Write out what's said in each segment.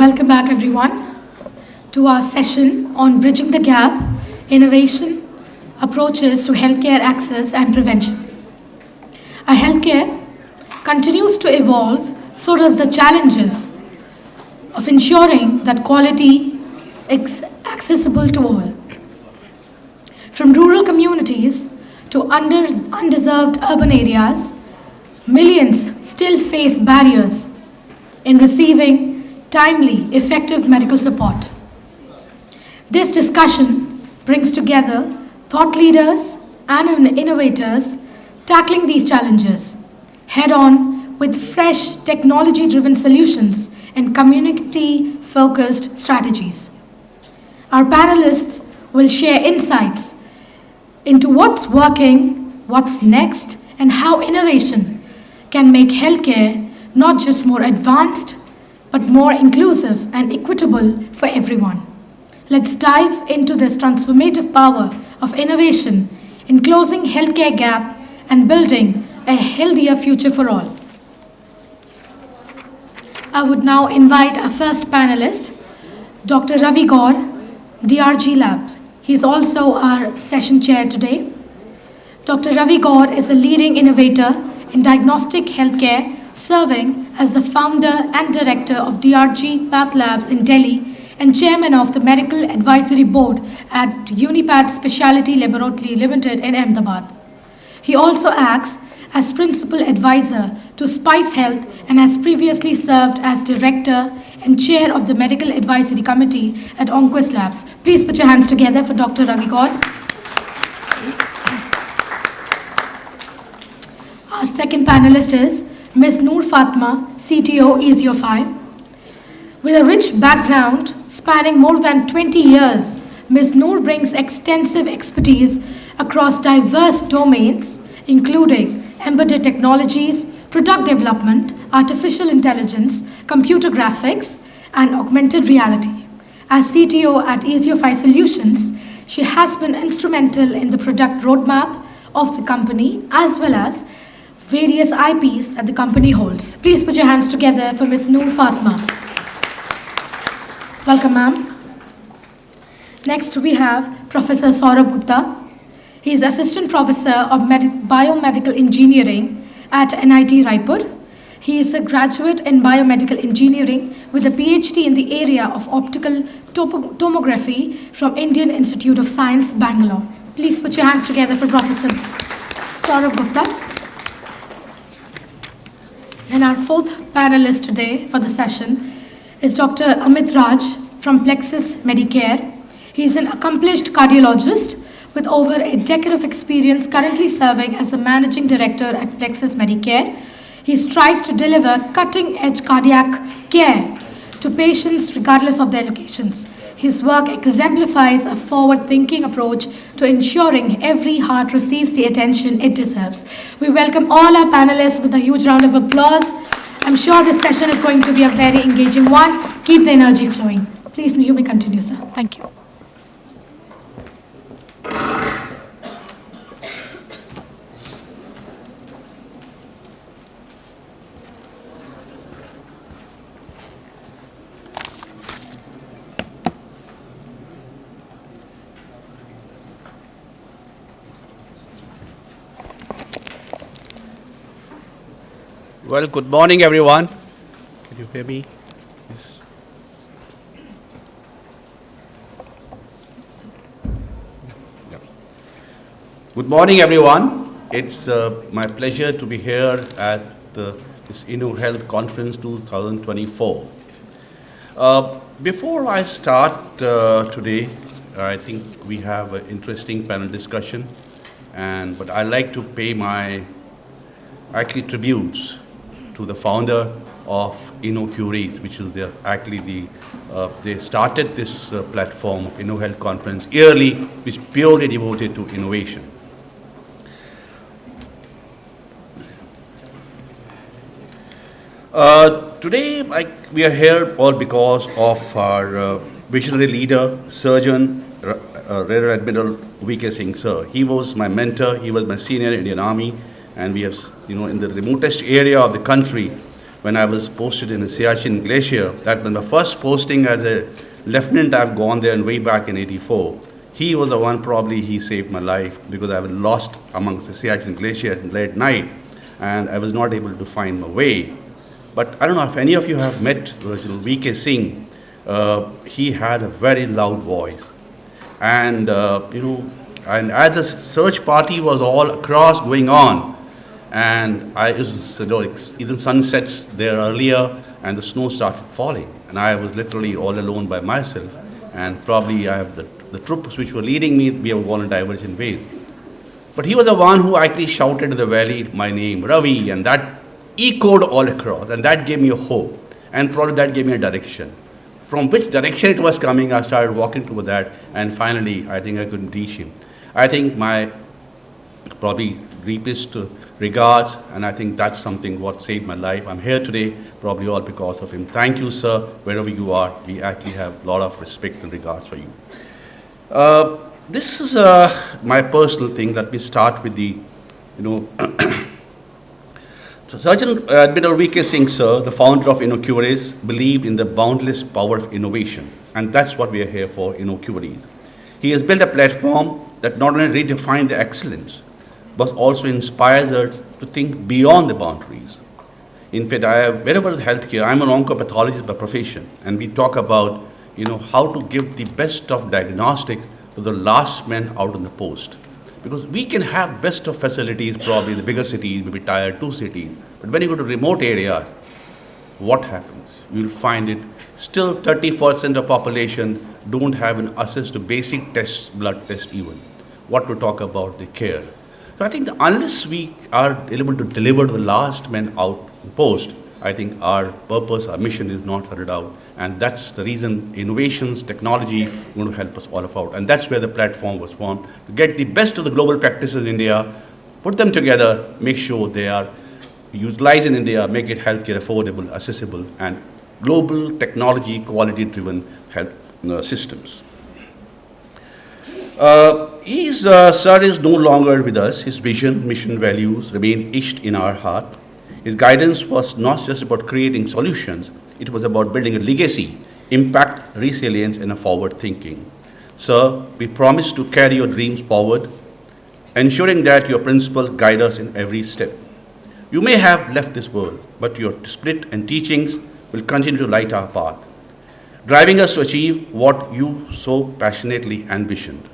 Welcome back, everyone, to our session on Bridging the Gap, Innovation, Approaches to Healthcare Access and Prevention. Our healthcare continues to evolve, so does the challenges of ensuring that quality is accessible to all. From rural communities to underserved urban areas, millions still face barriers in receiving timely, effective medical support. This discussion brings together thought leaders and innovators tackling these challenges head-on with fresh technology-driven solutions and community-focused strategies. Our panelists will share insights into what's working, what's next, and how innovation can make healthcare not just more advanced, but more inclusive and equitable for everyone. Let's dive into this transformative power of innovation in closing healthcare gap and building a healthier future for all. I would now invite our first panelist, Dr. Ravi Gaur, DRG Lab. He is also our session chair today. Dr. Ravi Gaur is a leading innovator in diagnostic healthcare, serving as the founder and director of DRG Labs in Delhi and chairman of the Medical Advisory Board at Unipad Specialty Laboratory Limited in Ahmedabad. He also acts as principal advisor to Spice Health and has previously served as director and chair of the Medical Advisory Committee at Onquist Labs. Please put your hands together for Dr. Ravi Gaur. Our second panelist is Ms. Noor Fatma, CTO, Easiofy. With a rich background spanning more than 20 years, Ms. Noor brings extensive expertise across diverse domains, including embedded technologies, product development, artificial intelligence, computer graphics, and augmented reality. As CTO at Easiofy Solutions, she has been instrumental in the product roadmap of the company as well as various IPs that the company holds. Please put your hands together for Ms. Noor Fatma. Welcome, ma'am. Next, we have Professor Saurabh Gupta. He is Assistant Professor of Biomedical Engineering at NIT Raipur. He is a graduate in Biomedical Engineering with a PhD in the area of optical tomography from Indian Institute of Science, Bangalore. Please put your hands together for Professor Saurabh Gupta. And our fourth panelist today for the session is Dr. Amit Raj from Plexus Medicare. He is an accomplished cardiologist with over a decade of experience, currently serving as the managing director at Plexus Medicare. He strives to deliver cutting-edge cardiac care to patients regardless of their locations. His work exemplifies a forward-thinking approach to ensuring every heart receives the attention it deserves. We welcome all our panelists with a huge round of applause. I'm sure this session is going to be a very engaging one. Keep the energy flowing. Please, you may continue, sir. Thank you. Well, good morning, everyone. Can you hear me? Yes. Yeah. Good morning, everyone. It's my pleasure to be here at this InnoHealth Conference 2024. Before I start today, I think we have an interesting panel discussion, but I'd like to pay my tributes to the founder of InnoCuries, which is they started this platform, InnoHealth Conference yearly, which is purely devoted to innovation. Today, we are here all because of our visionary leader, surgeon, Rear Admiral V.K. Singh, sir. He was my mentor. He was my senior in Indian Army, and we have, in the remotest area of the country, when I was posted in a Siachen glacier. That was the first posting as a lieutenant I've gone there and way back in 84. He was the one, probably he saved my life because I was lost amongst the Siachen glacier at late night and I was not able to find my way. But I don't know if any of you have met V.K. Singh. He had a very loud voice. And, and as a search party was all across going on, and even sunsets there earlier, and the snow started falling, and I was literally all alone by myself, and probably I have the troops which were leading me, we have gone in divergent ways. But he was the one who actually shouted in the valley my name, Ravi, and that echoed all across, and that gave me a hope, and probably that gave me a direction. From which direction it was coming, I started walking toward that, and finally, I think I couldn't reach him. I think my probably deepest regards, and I think that's something what saved my life. I'm here today, probably all because of him. Thank you, sir, wherever you are. We actually have a lot of respect and regards for you. This is my personal thing. Let me start with the, So Surgeon Admiral V.K. Singh, sir, the founder of Innovators, believed in the boundless power of innovation, and that's what we are here for, Innovators. He has built a platform that not only redefined the excellence, but also inspires us to think beyond the boundaries. In fact, wherever healthcare, I'm an oncopathologist by profession, and we talk about, how to give the best of diagnostics to the last man out on the post. Because we can have best of facilities, probably the bigger cities, maybe tier 2 cities. But when you go to remote areas, what happens? You'll find it still 30% of population don't have an access to basic tests, blood tests even. What to talk about the care. So I think unless we are able to deliver to the last man out post, I think our purpose, our mission is not sorted out. And that's the reason innovations, technology are going to help us all out. And that's where the platform was formed, to get the best of the global practices in India, put them together, make sure they are utilized in India, make it healthcare affordable, accessible, and global technology, quality-driven health systems. Sir is no longer with us. His vision, mission, values remain etched in our heart. His guidance was not just about creating solutions, it was about building a legacy, impact, resilience, and a forward thinking. Sir, we promise to carry your dreams forward, ensuring that your principles guide us in every step. You may have left this world, but your spirit and teachings will continue to light our path, driving us to achieve what you so passionately ambitioned.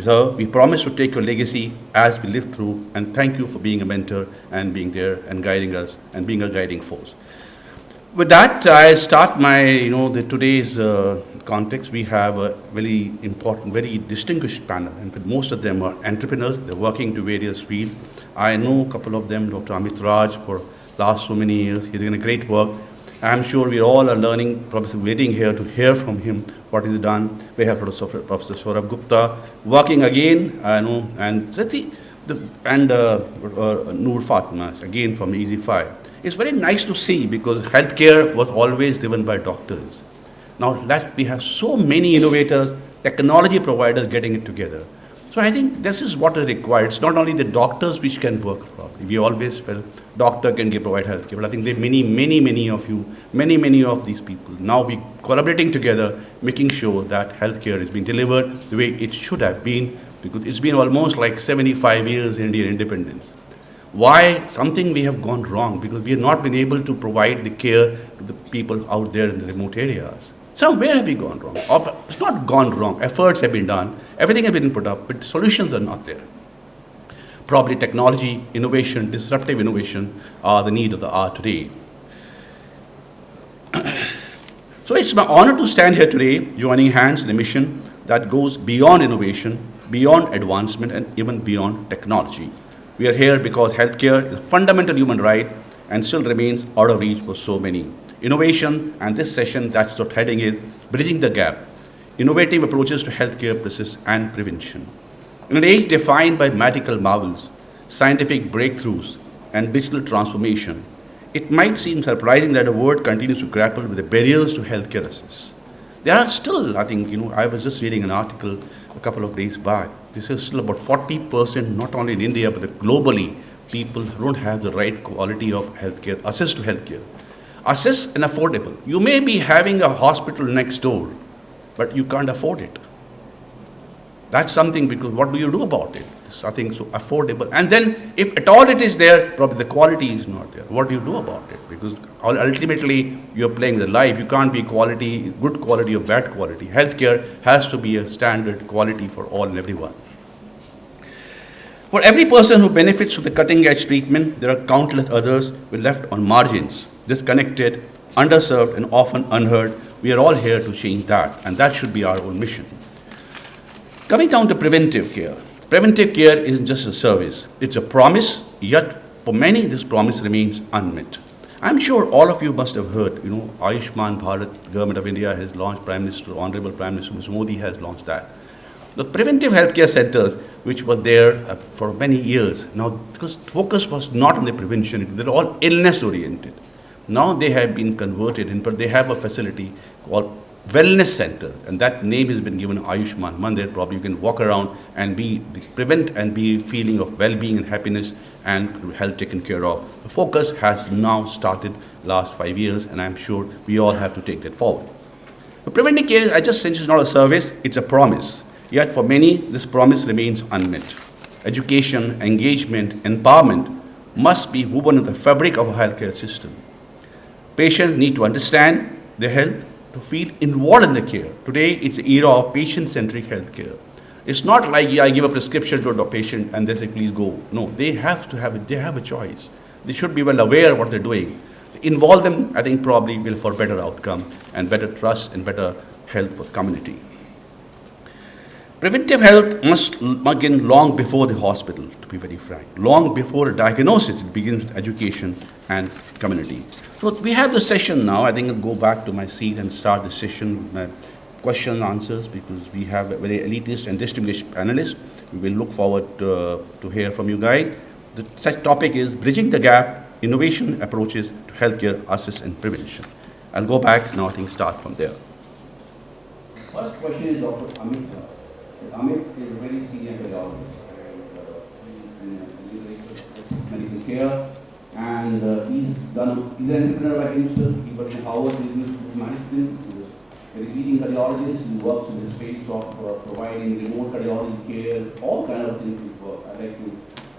Sir, we promise to take your legacy as we live through, and thank you for being a mentor and being there and guiding us and being a guiding force. With that, I start my, today's context. We have a very important, very distinguished panel, and most of them are entrepreneurs. They're working to various fields. I know a couple of them, Dr. Amit Raj, for last so many years. He's doing a great work. I'm sure we all are learning, probably waiting here to hear from him what he's done. We have Professor Saurabh Gupta working again, and Noor Fatma, again from Easiofy. It's very nice to see because healthcare was always driven by doctors. Now that we have so many innovators, technology providers getting it together. So I think this is what is required. It's not only the doctors which can work properly. We always felt doctor can provide healthcare, but I think there are many of you, many of these people. Now we collaborating together, making sure that healthcare is being delivered the way it should have been, because it's been almost like 75 years Indian independence. Why something we have gone wrong? Because we have not been able to provide the care to the people out there in the remote areas. So where have we gone wrong? It's not gone wrong. Efforts have been done. Everything has been put up, but solutions are not there. Probably technology, innovation, disruptive innovation are the need of the hour today. So it's my honor to stand here today, joining hands in a mission that goes beyond innovation, beyond advancement, and even beyond technology. We are here because healthcare is a fundamental human right and still remains out of reach for so many. Innovation, and this session, that's what heading is, bridging the gap. Innovative approaches to healthcare process and prevention. In an age defined by medical marvels, scientific breakthroughs, and digital transformation, it might seem surprising that the world continues to grapple with the barriers to healthcare access. There are still, I think, I was just reading an article a couple of days back. This is still about 40%, not only in India, but globally, people don't have the right quality of healthcare, access to healthcare. Access and affordable. You may be having a hospital next door, but you can't afford it. That's something, because what do you do about it? It's nothing so affordable. And then if at all it is there, probably the quality is not there. What do you do about it? Because ultimately you're playing the life. You can't be quality, good quality or bad quality. Healthcare has to be a standard quality for all and everyone. For every person who benefits from the cutting edge treatment, there are countless others who are left on margins, disconnected, underserved, and often unheard. We are all here to change that, and that should be our own mission. Coming down to preventive care. Preventive care isn't just a service, it's a promise, yet for many this promise remains unmet. I'm sure all of you must have heard, Ayushman Bharat, Government of India has launched, Honorable Prime Minister Mr. Modi has launched that. The preventive healthcare centers, which were there for many years, now because focus was not on the prevention, they're all illness oriented. Now they have been converted, but they have a facility called Wellness Center, and that name has been given Ayushman Mandir. Probably you can walk around and prevent and be feeling of well-being and happiness and health taken care of. The focus has now started last 5 years, and I'm sure we all have to take that forward. The preventive care, I just said, is not a service, it's a promise. Yet for many, this promise remains unmet. Education, engagement, empowerment must be woven into the fabric of a healthcare system. Patients need to understand their health, to feel involved in the care. Today, it's the era of patient-centric healthcare. It's not like I give a prescription to a patient and they say, please go. No, they have a choice. They should be well aware of what they're doing. Involve them, I think, probably will for better outcome and better trust and better health for the community. Preventive health must begin long before the hospital, to be very frank. Long before a diagnosis, it begins with education and community. So we have the session now. I think I'll go back to my seat and start the session with question and answers, because we have a very elitist and distinguished panelists. We will look forward to hear from you guys. The such topic is Bridging the Gap, Innovation Approaches to Healthcare Access and Prevention. I'll go back now, I think start from there. First question is Dr. Amit. Amit is a very senior cardiologist, and he's in medical care. And he's an entrepreneur by himself. He works in Harvard Business School Management. He's a leading cardiologist. He works in the space of providing remote cardiology care, all kind of things. I'd like to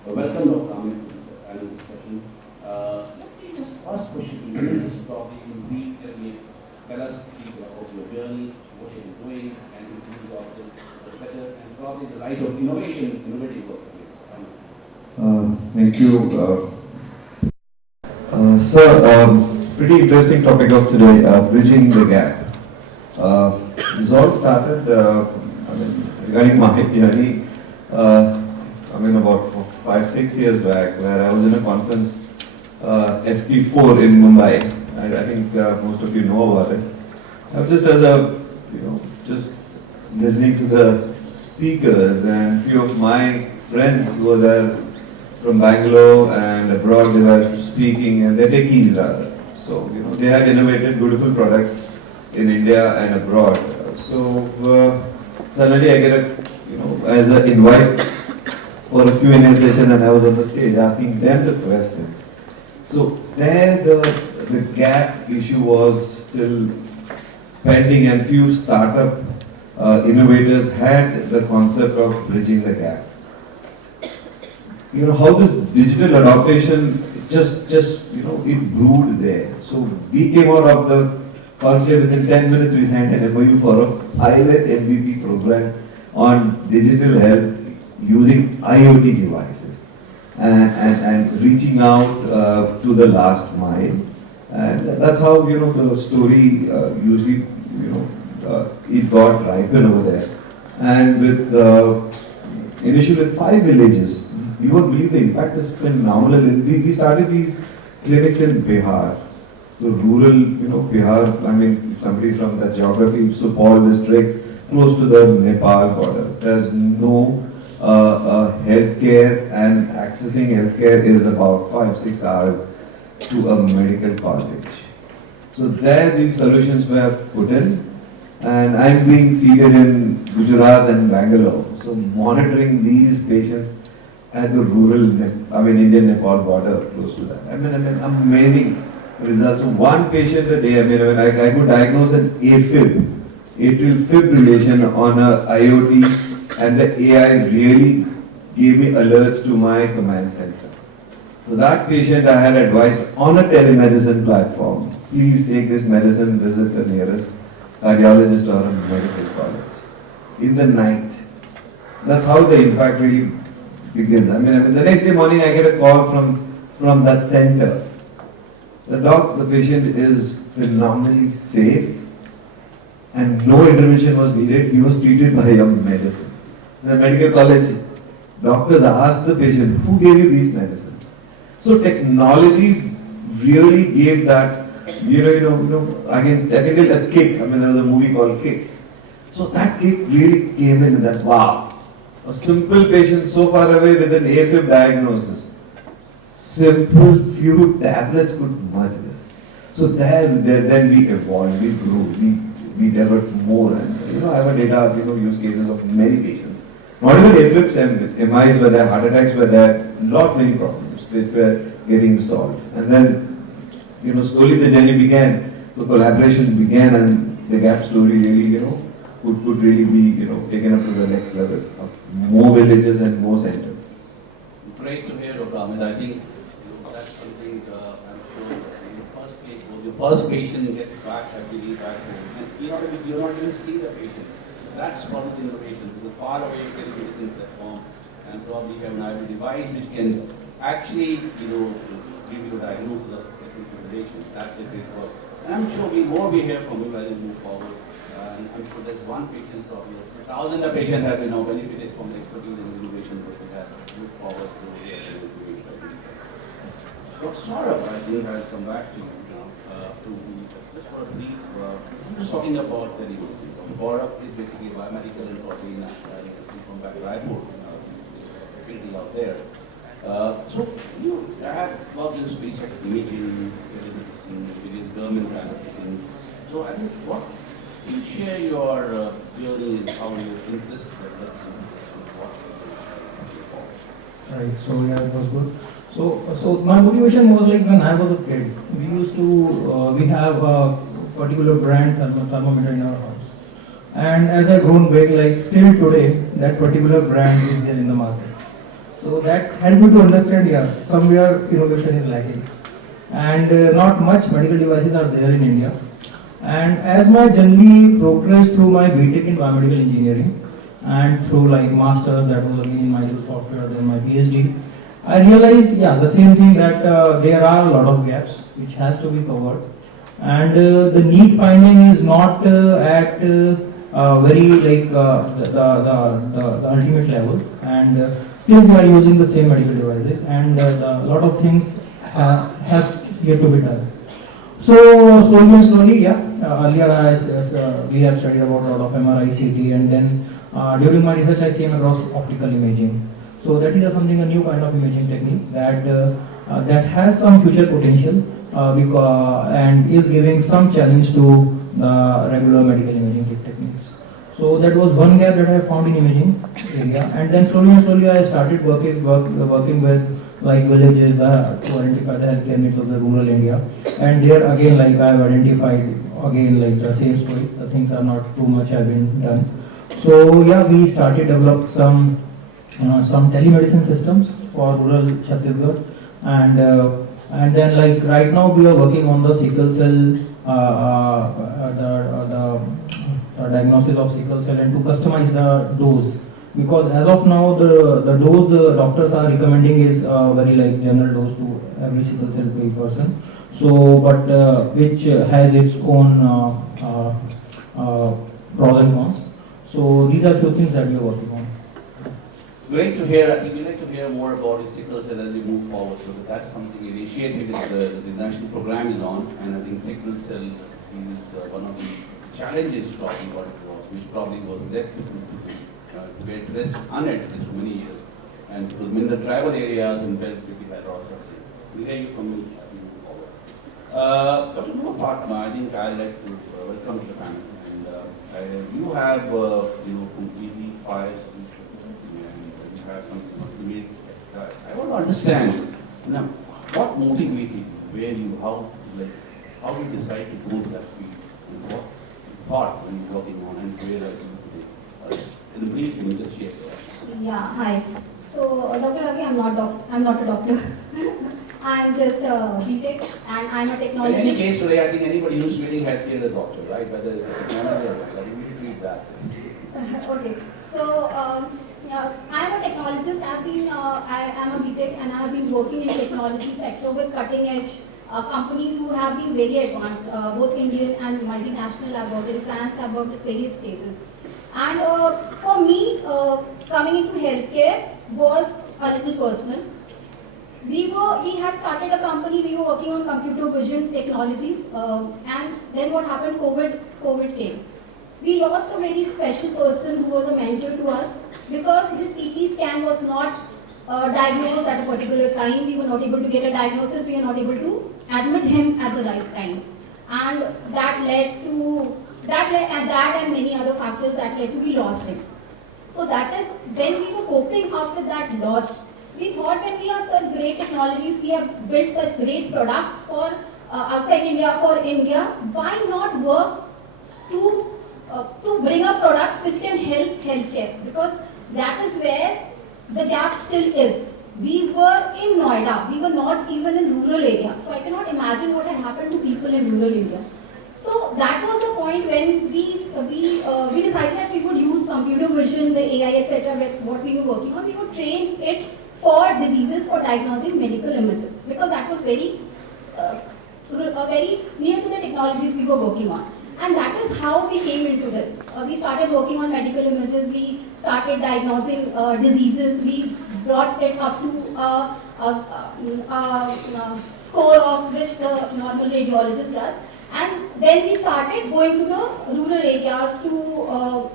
welcome Dr. Amit to the discussion. Let me just ask a question. This is probably you tell us about your journey, what you're doing, and introduce yourself better, and probably the light of innovative work. Thank you. Pretty interesting topic of today, bridging the gap. This all started, regarding my journey, about 5-6 years back, where I was in a conference, FT4 in Mumbai. I think most of you know about it. I was just just listening to the speakers, and few of my friends who were there from Bangalore and abroad, they were speaking, and they're techies rather. So, they had innovated beautiful products in India and abroad. So, suddenly I get as an invite for a Q&A session, and I was on the stage asking them the questions. So, there the gap issue was still pending, and few startup innovators had the concept of bridging the gap. How this digital adaptation just it brewed there. So we came out of the conclave within 10 minutes. We signed an MOU for a pilot MVP program on digital health using IoT devices and reaching out to the last mile. And that's how the story usually it got ripened over there. And with initially with 5 villages. You won't believe the impact is phenomenal. We started these clinics in Bihar, the rural, Bihar, somebody's from that geography, Supal district, close to the Nepal border. There's no healthcare, and accessing healthcare is about 5-6 hours to a medical college. So there these solutions were put in, and I'm being seated in Gujarat and Bangalore. So monitoring these patients at the rural, Indian-Nepal border, close to that. Amazing results. So one patient a day, I could diagnose an AFib, atrial fibrillation on a IoT, and the AI really gave me alerts to my command center. So that patient I had advised on a telemedicine platform, please take this medicine, visit the nearest cardiologist or a medical college in the night. That's how the impact really begins. The next day morning I get a call from that center. The patient is phenomenally safe and no intervention was needed. He was treated by a medicine. In the medical college, doctors asked the patient, who gave you these medicines? So technology really gave that, I can tell a kick. There was a movie called Kick. So that kick really came in that, wow, a simple patient so far away with an AFib diagnosis. Simple few tablets could merge this. So then we evolved, we grew, we developed more. And I have a data, use cases of many patients. Not even AFibs, MIs were there, heart attacks were there, many problems which were getting solved. And then, slowly the journey began, the collaboration began, and the gap story really, could really be, taken up to the next level of more villages and more centers. Great to hear, Dr. Ahmed. I think that's something I'm sure the first patient gets back, I believe, back home. And you're not even see the patient. That's one of the innovations. Because far away telemedicine platform, and probably have an IoT device which can actually, give you a diagnosis of technical relations. That's the great work. And I'm sure we hear from you as we move forward. And I'm sure there's one patient, probably thousands of patients have benefited from the expertise and innovation that we have. Look forward to the information. Dr. Saurabh, I think, has come back to you now just for a brief. I'm just talking about the telemedicine. Saurabh is basically biomedical and probably from back Raipur, facility out there. So you have worked in the space of imaging, telemedicine, various government kind of things. So I think what you share your journey and how you interest developed Right, so yeah, it was good. So my motivation was like when I was a kid, we have a particular brand thermometer in our house. And as I grown big, like still today, that particular brand is there in the market. So that helped me to understand, somewhere innovation is lacking. And not much medical devices are there in India. And as my journey progressed through my BTech in Biomedical Engineering and through like Masters, that was again in Microsoft Software, then my PhD, I realized, the same thing that there are a lot of gaps which has to be covered. And the need finding is not at very like the ultimate level. And still we are using the same medical devices, and a lot of things have yet to be done. So slowly and slowly, earlier we have studied about a lot of MRI, CT, and then during my research I came across optical imaging. So that is something, a new kind of imaging technique that has some future potential and is giving some challenge to the regular medical imaging techniques. So that was one gap that I found in imaging area, and then slowly and slowly I started working with like villages to identify the healthcare needs of the rural India. And there again, like I have identified again like the same story. The things are not too much have been done. So we started develop some telemedicine systems for rural Chhattisgarh, and then like right now we are working on the sickle cell, the diagnosis of sickle cell, and to customize the dose. Because as of now, the dose the doctors are recommending is very like general dose to every sickle cell person. So, but which has its own pros and cons. So these are few things that we are working on. Great to hear. I think we'd like to hear more about sickle cell as we move forward. So that's something initiative the national program is on, and I think sickle cell is one of the challenges probably what it was, which probably was left to get addressed unaddressed for many years. And because in the tribal areas and belt we had lots of things. We'll hear you from you as we move forward. Dr. Noor Fatma, I think I'd like to welcome to the panel. And you have from Easiofy, and you have something on immediate I want to understand now what motivated you, where you, how you decide to go to that field, and what you thought when you were working on, and where are you today? In the brief, can you just share that? Yeah, hi. So, Dr. Ravi, I'm not a doctor. I'm just a BTech and I'm a technologist. In any case, today I think anybody who's reading healthcare is a doctor, right? Whether it's a technology or not, you need to read that. Okay, so yeah, I'm a technologist. I am a BTech and I have been working in technology sector with cutting edge companies who have been very advanced, both Indian and multinational. I've worked in France, I've worked at various places. And for me, coming into healthcare was a little personal. We had started a company, we were working on computer vision technologies, and then what happened, COVID came. We lost a very special person who was a mentor to us because his CT scan was not diagnosed at a particular time. We were not able to get a diagnosis, we were not able to admit him at the right time. And that and many other factors that led to we lost him. So that is when we were coping after that loss. We thought when we are such great technologies, we have built such great products for outside India, for India, why not work to bring up products which can help healthcare? Because that is where the gap still is. We were in Noida, we were not even in rural area. So I cannot imagine what had happened to people in rural India. So that was the point when we decided that we would use computer vision, the AI, etc. What we were working on. We would train it for diseases, for diagnosing medical images, because that was very near to the technologies we were working on. And that is how we came into this. We started working on medical images, we started diagnosing diseases, we brought it up to a score of which the normal radiologist does. And then we started going to the rural areas, to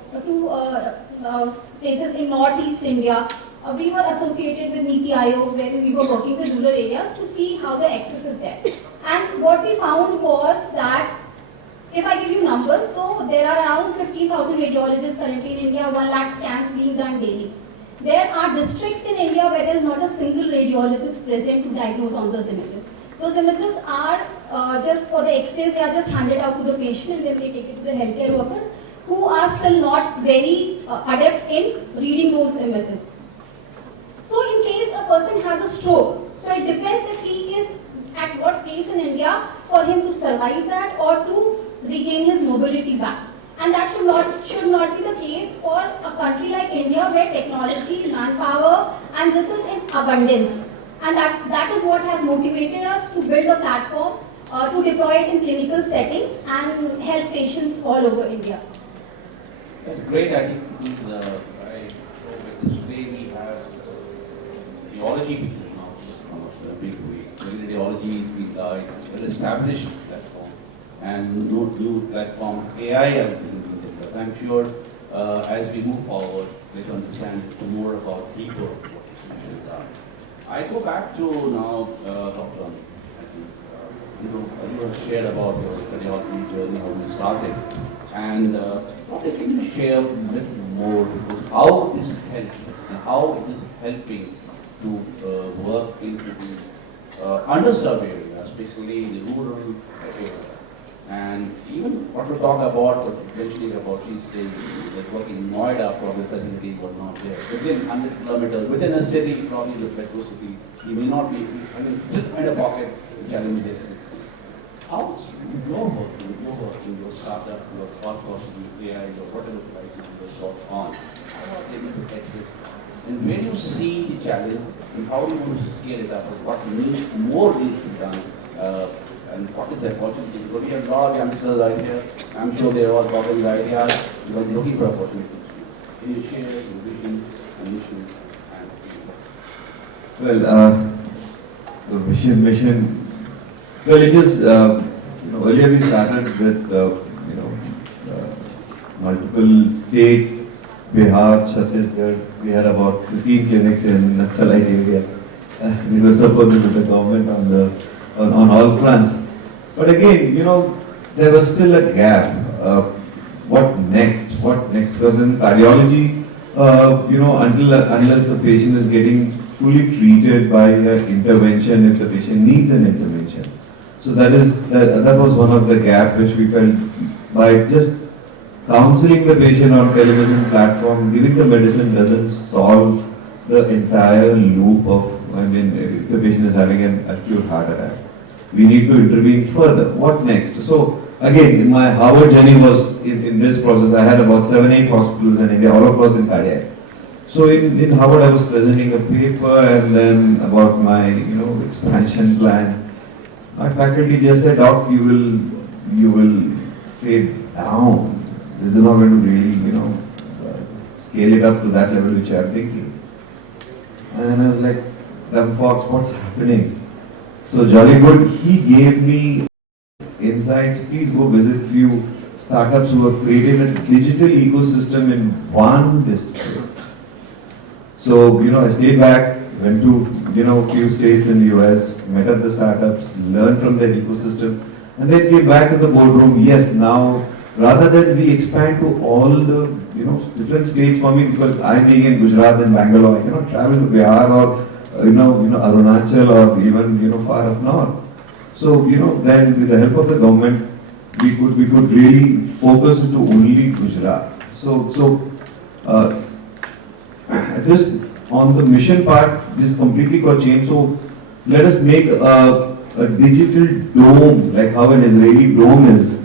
places in Northeast India. We were associated with NIT Raipur when we were working with rural areas to see how the access is there. And what we found was that, if I give you numbers, so there are around 15,000 radiologists currently in India, 1 lakh scans being done daily. There are districts in India where there is not a single radiologist present to diagnose on those images. Those images are just for the X-rays, they are just handed out to the patient and then they take it to the healthcare workers who are still not very adept in reading those images. So in case a person has a stroke, so it depends if he is at what pace in India for him to survive that or to regain his mobility back. And that should not be the case for a country like India where technology, manpower, and this is in abundance. And that is what has motivated us to build a platform, to deploy it in clinical settings and help patients all over India. That's great. I think this way we have radiology, which is now one of the big way. Radiology is well established platform, and new platform AI has been developed. I'm sure as we move forward, let's understand more about deeper what the solutions are. I go back to now, Dr. I think, you have shared about your radiology journey, how you started. And can you share a little more how this helps and how it is helping to work into the underserved area, especially the rural area? And even what we talk about, what eventually about she's saying, that working in Noida, probably facilities were not there. Within 100 kilometers, within a city, probably the metro city, he may not be, I mean, still find a pocket challenge there. How's your work, your startup, your thought process, your AI, or whatever devices you have got on? How are they able to get this? And where do you see the challenge, and how do you want to scale it up, and what more needs to be done? And what is the opportunity? Because we have a lot of youngsters out here. I'm sure they are all got these ideas because they're looking for opportunities. Can you share your vision and mission? Well, the mission. Well, it is. Earlier we started with multiple states, Bihar, Chhattisgarh. We had about 15 clinics in Naxalite area. We were supported with the government on all fronts. But again, there was still a gap. What next? What next? Because in cardiology, unless the patient is getting fully treated by an intervention if the patient needs an intervention. So that was one of the gap which we felt by just counseling the patient on telemedicine platform, giving the medicine doesn't solve the entire loop of, I mean, if the patient is having an acute heart attack. We need to intervene further. What next? So again, in my Harvard journey was in this process, I had about 7-8 hospitals in India, all across in cardiac. So in Harvard, I was presenting a paper and then about my expansion plans. My faculty just said, "Doc, you will fade down. This is not going to really scale it up to that level which I am thinking." And I was like, "Dumb fox, what's happening?" So jolly good, he gave me insights. Please go visit few startups who have created a digital ecosystem in one district. So I stayed back, went to few states in the US, met up the startups, learned from their ecosystem, and then came back to the boardroom. Yes, now rather than we expand to all the different states for me, because I'm being in Gujarat and Bangalore, I cannot travel to Bihar or Arunachal or even far up north. So then with the help of the government, we could really focus into only Gujarat. So this on the mission part, this completely got changed. So let us make a digital dome, like how an Israeli dome is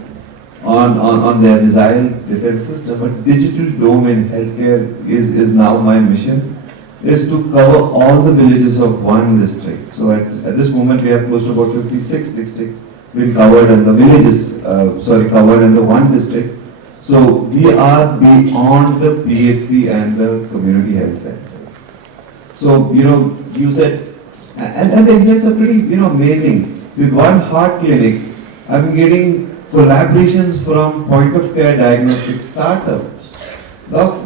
on their missile defense system. A digital dome in healthcare is now my mission, is to cover all the villages of one district. So at this moment we have close to about 56 districts been covered and the villages, covered under one district. So we are beyond the PHC and the community health centers. So you said, and the insights are pretty amazing. With one heart clinic, I'm getting collaborations from point of care diagnostic startups. Now,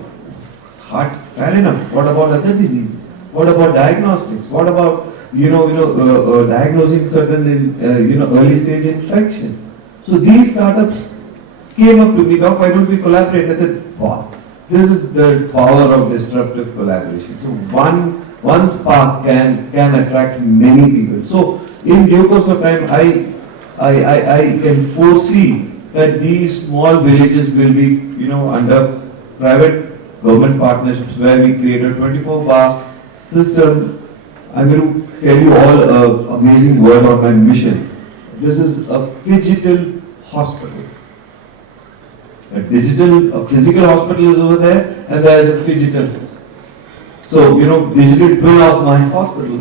heart, fair enough. What about other diseases? What about diagnostics? What about diagnosing certain early stage infection? So these startups came up to me, "Doc, why don't we collaborate?" I said, "Wow, this is the power of disruptive collaboration." So one spark can attract many people. So in due course of time, I can foresee that these small villages will be under private government partnerships where we create a 24-bar system. I'm going to tell you all an amazing word on my mission. This is a phygital hospital. A physical hospital is over there, and there is a phygital. So, digital twin of my hospital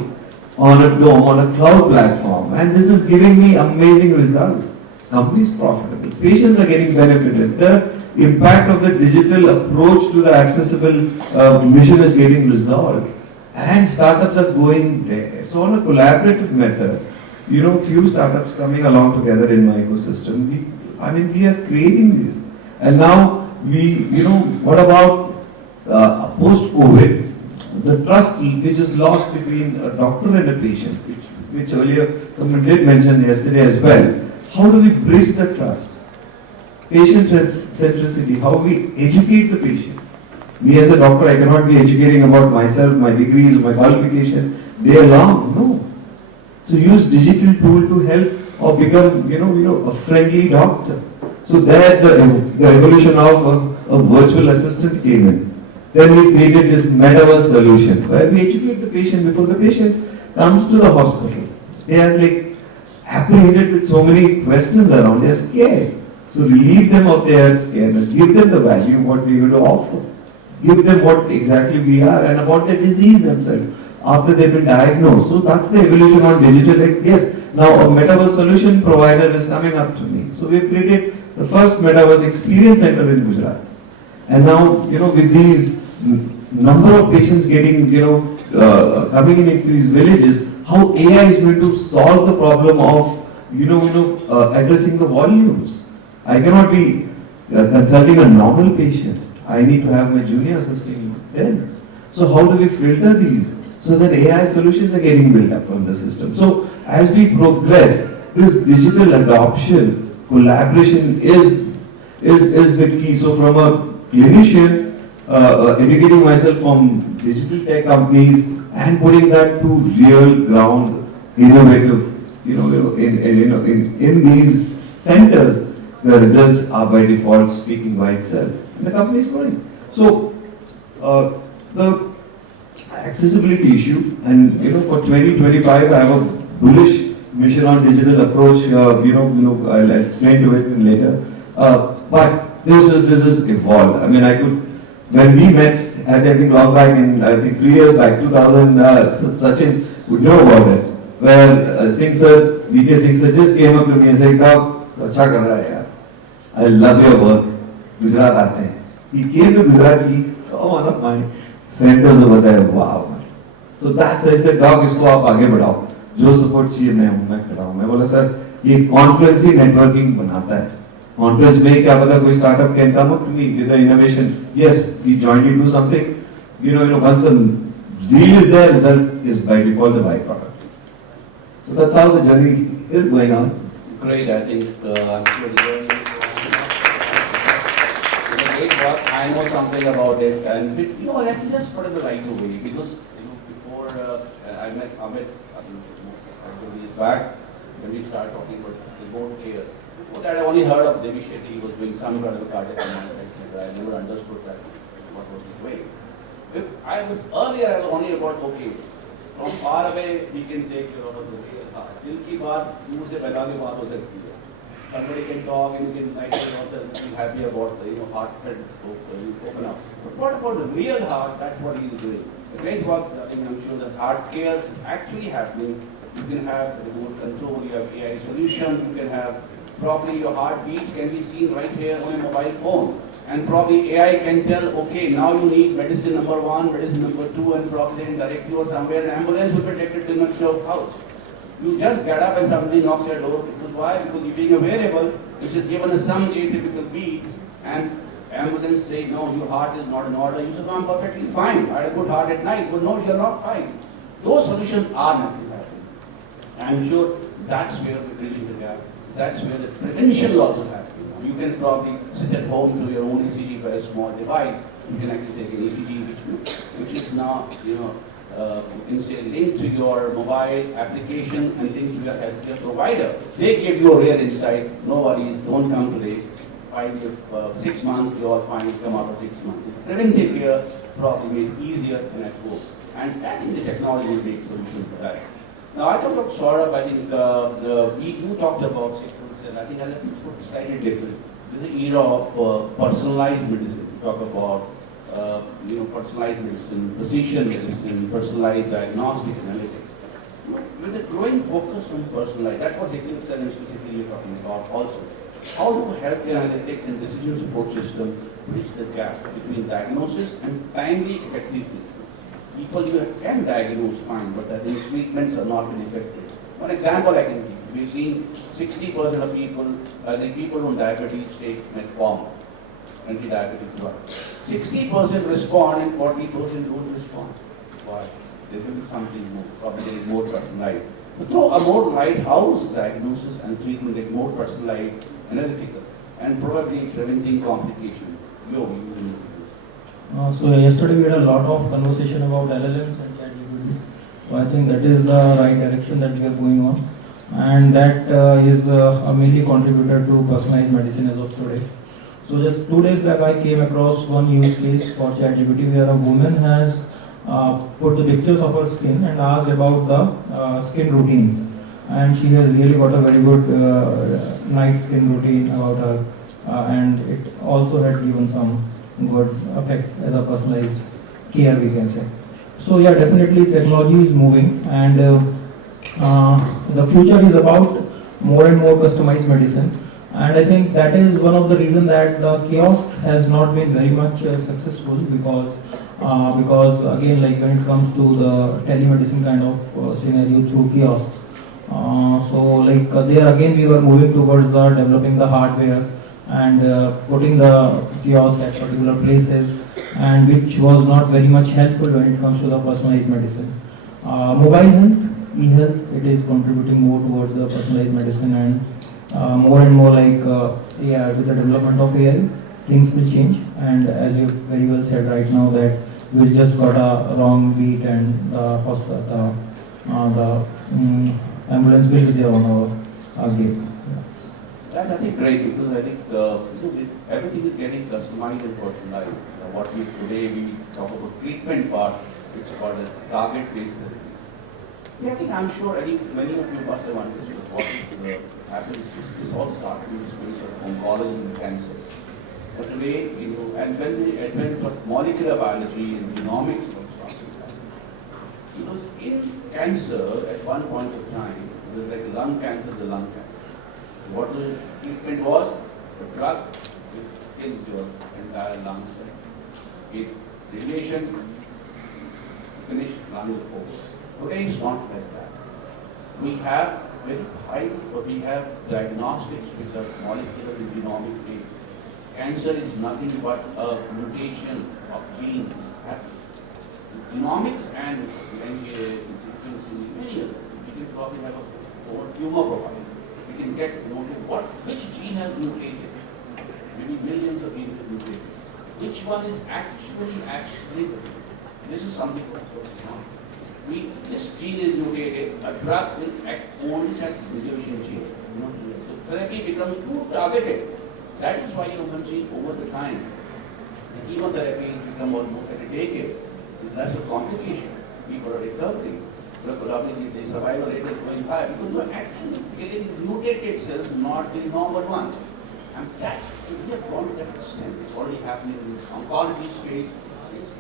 on a dome, on a cloud platform, and this is giving me amazing results. Company is profitable, patients are getting benefited. The impact of the digital approach to the accessible mission is getting resolved, and startups are going there. So, on a collaborative method, few startups coming along together in my ecosystem. We are creating this. And now what about post-COVID, the trust which is lost between a doctor and a patient, which earlier someone did mention yesterday as well. How do we bridge the trust? Patient centricity, how we educate the patient. Me as a doctor, I cannot be educating about myself, my degrees, my qualification, day long, no. So use digital tool to help or become, a friendly doctor. So there the evolution of a virtual assistant came in. Then we created this metaverse solution where we educate the patient before the patient comes to the hospital. They are like apprehended with so many questions around, they are scared. So relieve them of their scaredness, give them the value what we are going to offer. Give them what exactly we are and about the disease themselves after they've been diagnosed. So that's the evolution on digital X. Yes, now a metaverse solution provider is coming up to me. So we've created the first metaverse experience center in Gujarat. And now, with these number of patients getting, coming in into these villages, how AI is going to solve the problem of, addressing the volumes. I cannot be consulting a normal patient. I need to have my junior assisting them. So how do we filter these so that AI solutions are getting built up on the system? So as we progress, this digital adoption, collaboration is the key. So from a clinician, educating myself from digital tech companies and putting that to real ground, innovative, in these centers, the results are by default speaking by itself. And the company is growing. So, the accessibility issue, and for 2025, I have a bullish mission on digital approach. I'll explain to it later. But this is evolved. I mean, when we met, I think long back in, 3 years back, 2000, Sachin would know about it, where Singh sir, VK Singh sir just came up to me and said, "Doc, अच्छा कर रहा है यार. I love your work. Gujarat आते हैं." He came to Gujarat, he saw one of my centers over there. Wow. So that's, I said, "Doc, इसको आप आगे बढ़ाओ. जो support चाहिए मैं खड़ा हूँ." मैं बोला, "सर, ये conference ही networking बनाता है. Conference में क्या पता कोई startup can come up to me with an innovation. Yes, we jointly do something. Once the zeal is there, result is by default the byproduct." So that's how the journey is going on. Great, I think I'm sure the journey is great work. I know something about it, and let me just put it the right way, because before I met Amit, I think a few years back, when we started talking about remote care, before that I only heard of Devi Shetty. He was doing some kind of a cardiac management. I never understood that what was his way. Earlier I was only about, okay, from far away we can take care of the real heart. Dil ki baat मुंह से पहला भी बात हो सकती है. Somebody can talk and you can like yourself, be happy about the heartfelt open up. But what about the real heart? That's what he is doing. The great work. I think I'm sure that heart care is actually happening. You can have remote control. You have AI solutions. You can have probably your heartbeats can be seen right here on a mobile phone. And probably AI can tell, okay, now you need medicine number 1, medicine number 2, and probably then direct you or somewhere. An ambulance will be directed to your house. You just get up and somebody knocks your door. Because why? Because you're being a variable which is given a some atypical beat, and ambulance say, no, your heart is not in order. You say, no, I'm perfectly fine. I had a good heart at night. But no, you're not fine. Those solutions are nothing happening. I'm sure that's where we're bridging the gap. That's where the prevention will also happen. You can probably sit at home to your own ECG by a small device. You can actually take an ECG which is now, you can say linked to your mobile application and linked to your healthcare provider. They give you a real insight. No worries, don't come today. 6 months, you all fine, come out of 6 months. It's preventive care probably made easier and at home. And I think the technology will make solutions for that. Now I talked about Saurabh, I think you talked about sexual cell. I think I'll put it slightly different. This is an era of personalized medicine. We talk about personalized medicine, precision medicine, personalized diagnostic analytics. With the growing focus on personalized, that's what sexual cell and specifically you're talking about also. How do healthcare analytics and decision support system bridge the gap between diagnosis and timely effective treatment? People you can diagnose fine, but I think treatments are not really effective. One example I can give. We've seen 60% of people, the people on diabetes take metformin, anti-diabetic drug. 60% respond and 40% don't respond. Why? There will be something more. Probably there is more personalized. So throw a more light, how is diagnosis and treatment get more personalized, analytical, and probably preventing complications? So yesterday we had a lot of conversation about LLMs and ChatGPT. So I think that is the right direction that we are going on, and that is a mainly contributor to personalized medicine as of today. So just 2 days back I came across one use case for ChatGPT where a woman has put the pictures of her skin and asked about the skin routine, and she has really got a very good night skin routine about her, and it also had given some good effects as a personalized care, we can say. So yeah, definitely technology is moving, and the future is about more and more customized medicine. And I think that is one of the reasons that the kiosk has not been very much successful, because again, like when it comes to the telemedicine kind of scenario through kiosks, so like there again we were moving towards the developing the hardware and putting the kiosk at particular places, and which was not very much helpful when it comes to the personalized medicine. Mobile health, e-health, it is contributing more towards the personalized medicine, and more and more like AI, with the development of AI, things will change. And as you very well said right now, that we just got a wrong beat and the hospital, ambulance will be there on our gate. That's, I think, great, because I think everything is getting customized and personalized. What we today we talk about treatment part, it's called a target-based therapy. Yeah, I think I'm sure many of you must have understood what happens. This all started in the space of oncology and cancer. But today, and when the advent of molecular biology and genomics was started, in cancer, at one point of time, it was like lung cancer, the lung cancer. What the treatment was? The drug, it kills your entire lung cell. It radiation, finish, run the force. Today it's not like that. We have very high, we have diagnostics which are molecular and genomic based. Cancer is nothing but a mutation of genes happening. Genomics and NGS and sequencing, many of them. We can probably have a tumor profile. We can get to know which gene has mutated. Maybe millions of genes have mutated. Which one is actually, this is something that's going on. This gene is mutated, a drug will act only at mutation gene. So therapy becomes too targeted. That is why you can see over the time, the chemotherapy become almost at a decade. There's less of complication. People are recovering. Probably the survival rate is going higher because you are actually killing mutated cells, not the normal ones. And that's, we have gone to that extent. It's already happening in the oncology space. It's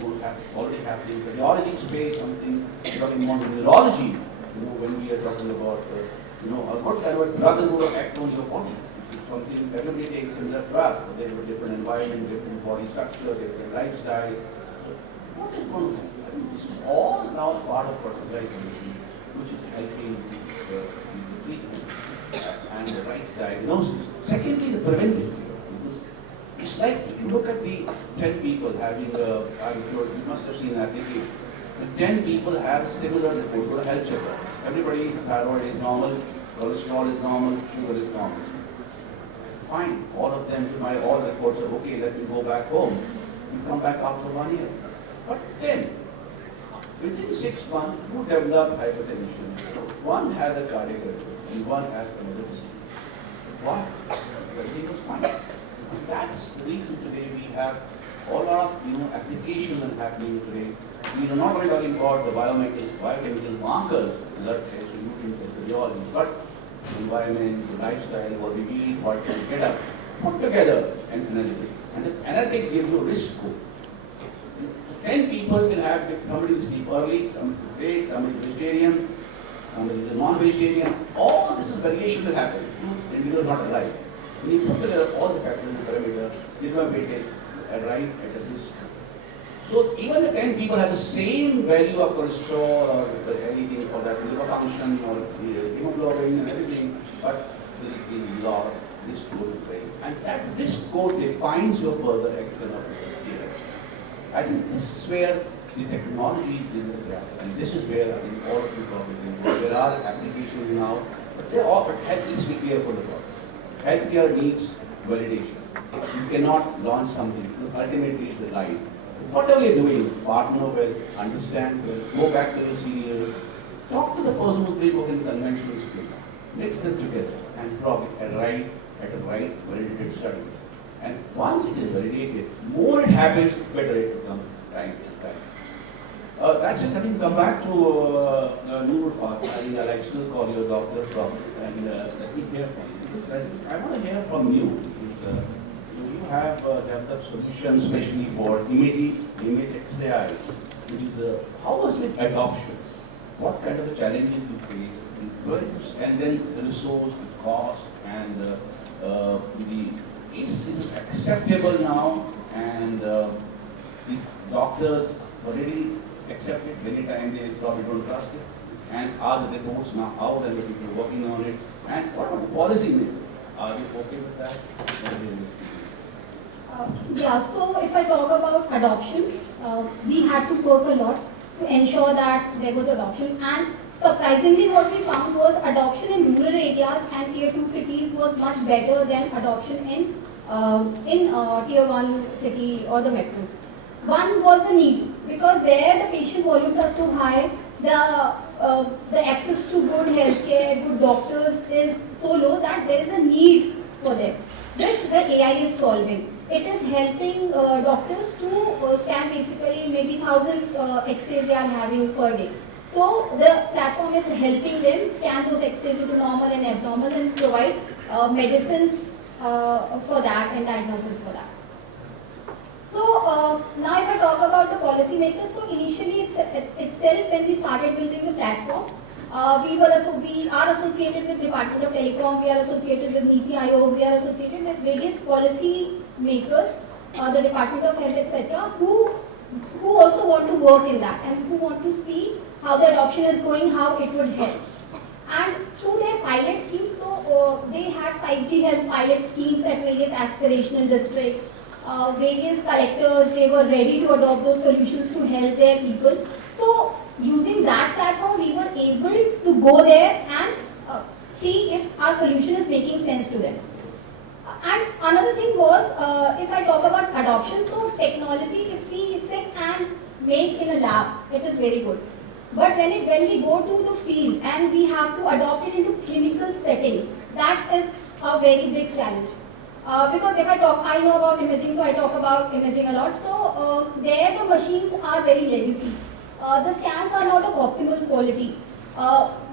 already happening in the radiology space. Something talking more in neurology. When we are talking about, what kind of a drug is going to act on your body. It's something everybody takes similar drug. They have a different environment, different body structure, different lifestyle. So what is going to happen? This is all now part of personalized medicine, which is helping the treatment and the right diagnosis. Secondly, the preventive care, because it's like if you look at the 10 people having I'm sure you must have seen that lately. The 10 people have similar report, go to health checkup. Everybody, thyroid is normal, cholesterol is normal, sugar is normal. Fine, all of them, all reports are okay, let me go back home. You come back after 1 year. But 10. Within 6 months, who developed hypertension? One had a cardiac arrest and one had another disease. Why? Everything was fine. And that's the reason today we have all our applications are happening today. We are not only talking about the biochemical markers, blood tests, routine physiology, but environment, the lifestyle, what we eat, what we get up, put together and analytics. And the analytics gives you a risk score. 10 people will have, if somebody will sleep early, somebody will late, somebody is vegetarian, somebody is non-vegetarian. All this is variation will happen. Two individuals not alike. When you put together all the factors and parameters, they will be arrive at a risk. So even the 10 people have the same value of cholesterol or anything for that liver function or hemoglobin and everything, but there is a lot of risk code to play. And that risk code defines your further action of the care. I think this is where the technology is in the gap, and this is where I think all of you probably there are applications now, but they all needs to be careful about. Healthcare needs validation. You cannot launch something, ultimately it's the life. Whatever you're doing, partner well, understand well, go back to your seniors, talk to the person who's been working conventional skills, mix them together and probably arrive at a right validated study. And once it is validated, more it happens, better it becomes time to time. That's it. I think come back to Noor Fatma. I think I'll still call you a doctor, Prof. And let me hear from you. Because I want to hear from you. Because, you have developed solutions especially for image XAI, which is how was it adoption? What kind of challenges you face? And then the resource, the cost, and is it acceptable now? And the doctors already accept it many times, they probably don't trust it. And are the reports now out and the people working on it? And what about the policy makers? Are you okay with that? Yeah, so if I talk about adoption, we had to work a lot to ensure that there was adoption, and surprisingly what we found was adoption in rural areas and tier 2 cities was much better than adoption in tier 1 city or the metros. One was the need, because there the patient volumes are so high, the access to good healthcare, good doctors is so low that there is a need for them, which the AI is solving. It is helping doctors to scan basically maybe 1,000 X-rays they are having per day. So the platform is helping them scan those X-rays into normal and abnormal and provide medicines for that and diagnosis for that. So now if I talk about the policymakers, so initially itself when we started building the platform, we are associated with Department of Telecom, we are associated with NIT Raipur, we are associated with various policy makers, the Department of Health, etc., who also want to work in that and who want to see how the adoption is going, how it would help. And through their pilot schemes, so they had 5G health pilot schemes at various aspirational districts, various collectors, they were ready to adopt those solutions to help their people. So using that platform, we were able to go there and see if our solution is making sense to them. And another thing was, if I talk about adoption, so technology, if we sit and make in a lab, it is very good. But when we go to the field and we have to adopt it into clinical settings, that is a very big challenge. Because if I know about imaging, so I talk about imaging a lot. So there the machines are very legacy. The scans are not of optimal quality.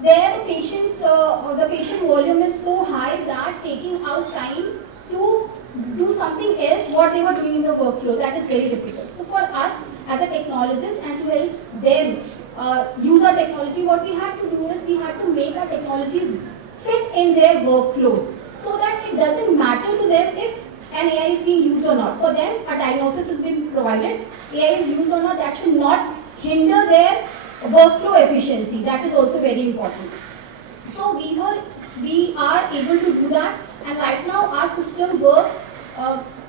There the patient volume is so high that taking out time to do something else what they were doing in the workflow, that is very difficult. So for us as a technologist and to help them use our technology, what we had to do is we had to make our technology fit in their workflows so that it doesn't matter to them if an AI is being used or not. For them, a diagnosis is being provided, AI is used or not, that should not hinder their workflow efficiency. That is also very important. So we are able to do that, and right now our system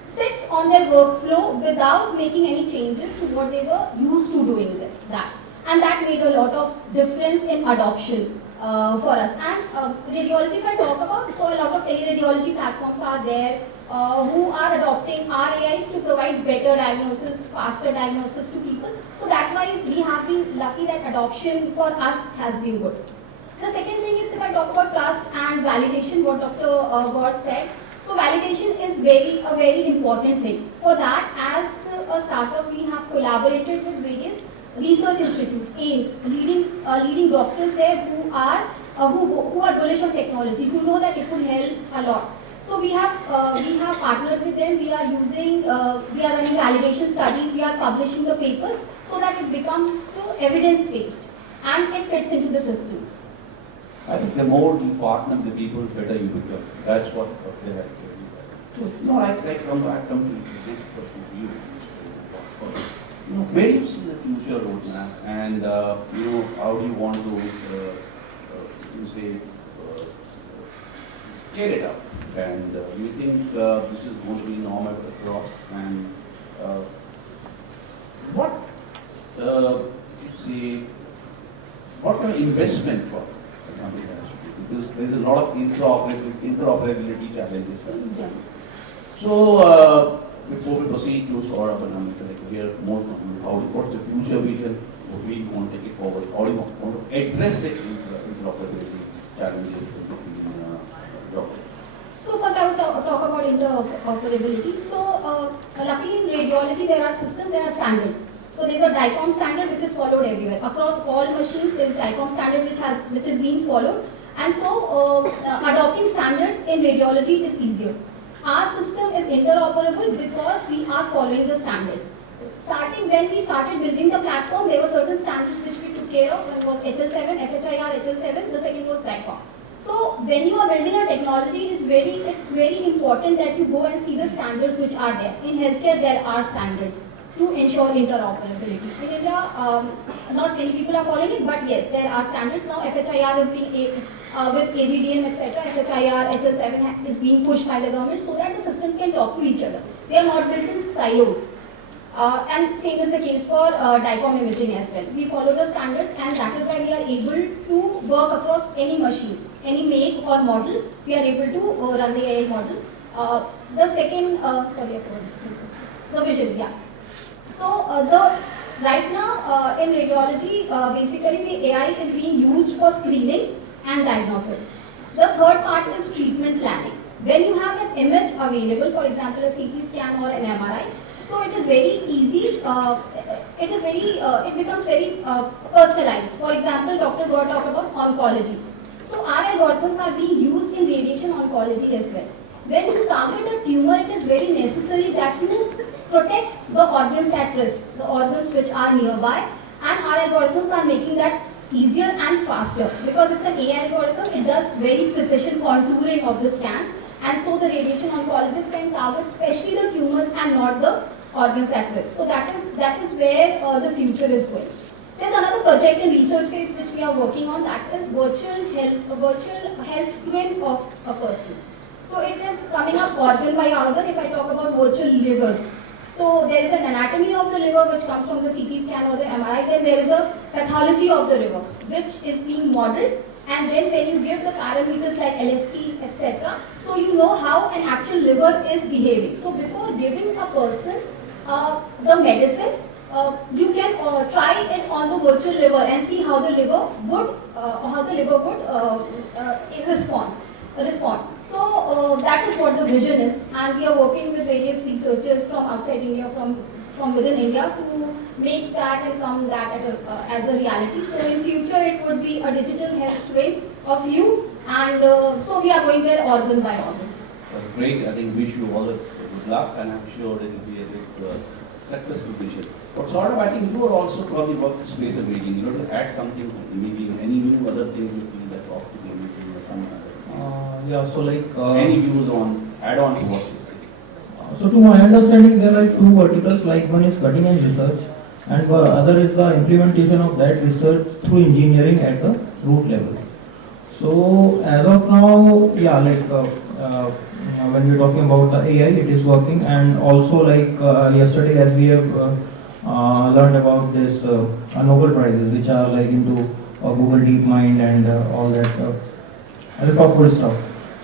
sits on their workflow without making any changes to what they were used to doing that. And that made a lot of difference in adoption for us. And radiology, if I talk about, so a lot of teleradiology platforms are there who are adopting our AIs to provide better diagnosis, faster diagnosis to people. So that wise, we have been lucky that adoption for us has been good. The second thing is, if I talk about trust and validation, what Dr. Gaur said. So validation is a very important thing. For that, as a startup, we have collaborated with various research institutes, AIMS, leading doctors there who are bullish on technology, who know that it would help a lot. So we have partnered with them. We are running validation studies. We are publishing the papers so that it becomes evidence-based and it fits into the system. I think the more you partner with the people, better you become. That's what they have to do. No, I come to the next question to you. Where do you see the future roadmap, and how do you want to scale it up? And do you think this is going to be normal across? And what kind of investment for something has to be? Because there is a lot of interoperability challenges. Yeah. So before we proceed to Saurabh and Amit, to hear more from you, what's the future vision? What we want to take it forward? How do you want to address the interoperability challenges between doctors? So first I would talk about interoperability. So luckily in radiology there are systems, there are standards. So there is a DICOM standard which is followed everywhere. Across all machines there is DICOM standard which is being followed. And so adopting standards in radiology is easier. Our system is interoperable because we are following the standards. When we started building the platform, there were certain standards which we took care of. One was HL7, FHIR, HL7, the second was DICOM. So when you are building a technology, it's very important that you go and see the standards which are there. In healthcare, there are standards to ensure interoperability. In India, not many people are following it, but yes, there are standards now. FHIR is being with ABDM, etc. FHIR, HL7 is being pushed by the government so that the systems can talk to each other. They are not built in silos. And same is the case for DICOM imaging as well. We follow the standards, and that is why we are able to work across any machine, any make or model. We are able to run the AI model. The second, the vision, yeah. So right now in radiology, basically the AI is being used for screenings and diagnosis. The third part is treatment planning. When you have an image available, for example a CT scan or an MRI, so it is very easy, it becomes very personalized. For example, Dr. Gaur talked about oncology. So our algorithms are being used in radiation oncology as well. When you target a tumor, it is very necessary that you protect the organs at risk, the organs which are nearby, and our algorithms are making that easier and faster. Because it's an AI algorithm, it does very precision contouring of the scans, and so the radiation oncologist can target especially the tumors and not the organs at risk. So that is where the future is going. There's another project in research phase which we are working on, that is virtual health twin of a person. So it is coming up organ by organ. If I talk about virtual livers, so there is an anatomy of the liver which comes from the CT scan or the MRI. Then there is a pathology of the liver which is being modeled, and then when you give the parameters like LFT, etc., so you know how an actual liver is behaving. So before giving a person the medicine, you can try it on the virtual liver and see how the liver would respond. So that is what the vision is, and we are working with various researchers from outside India, from within India, to make that and come that as a reality. So in future it would be a digital health twin of you, and so we are going there organ by organ. Great. I think wish you all the good luck, and I'm sure it will be a big successful vision. But sort of, I think you are also probably work space of meeting. You know, to add something to the meeting, any new other things you feel that talk to the meeting or something. Yeah, so like Any views on add on to what you say? so to my understanding, there are two verticals. Like one is cutting edge research, and the other is the implementation of that research through engineering at the root level. So as of now, yeah, like when we're talking about the AI, it is working, and also like yesterday, as we have learned about this Nobel prizes, which are like into Google DeepMind and all that helicopter stuff.